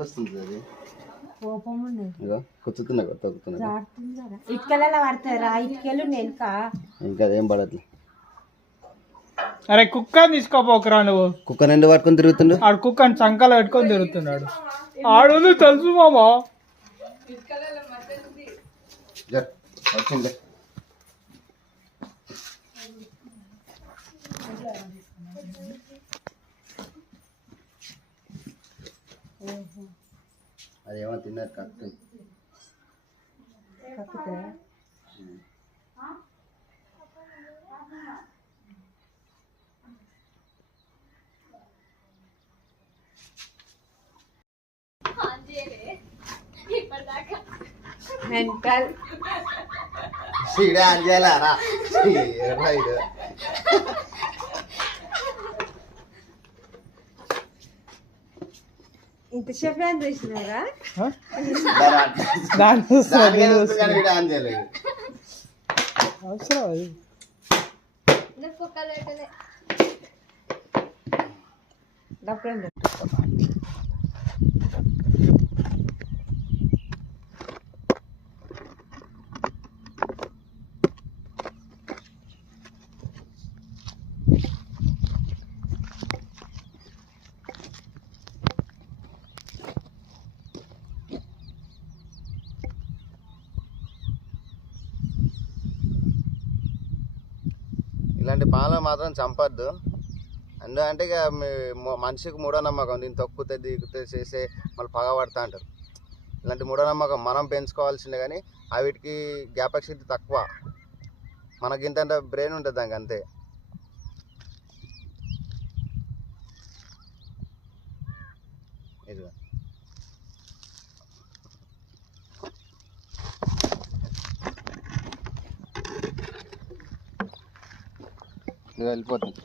వస్తుంది అది కోపం ఉండదు ఇగో కుచ్చుతున్నా తగ్గుతున్నా జారుతుందా ఇటుకలలో పడతారా ఇటుకలు నెలక ఇంకా ఏం పడట్లే. అరే కుక్కని తీసుకోపోకరా నువ్వు. కుక్క నిండు పట్టుకొని తిరుగుతుండు. ఆడు కుక్కని సంకలో పెట్టుకొని తిరుగుతున్నాడు. ఆడు తెలుసు మామా వచ్చింది. అదేమో తిన్నారు కక్కు మెంటల్ సీడా అంజాలారా రైట్ ఇంతసేపు ఏం చూసినారా ఇలాంటి పాలను మాత్రం చంపద్దు. ఎందుకంటే ఇక మనిషికి మూఢనమ్మకం, దీన్ని తొక్కుతే దిగుతే చేసే మళ్ళీ పగబడతా అంటారు. ఇలాంటి మూఢనమ్మకం మనం పెంచుకోవాల్సిందే, కానీ వీటికి జ్ఞాపక శక్తి తక్కువ. మనకింత బ్రెయిన్ ఉంటుంది దానికి అంతే. ఇదిగా వెళ్ళిపోతుంది.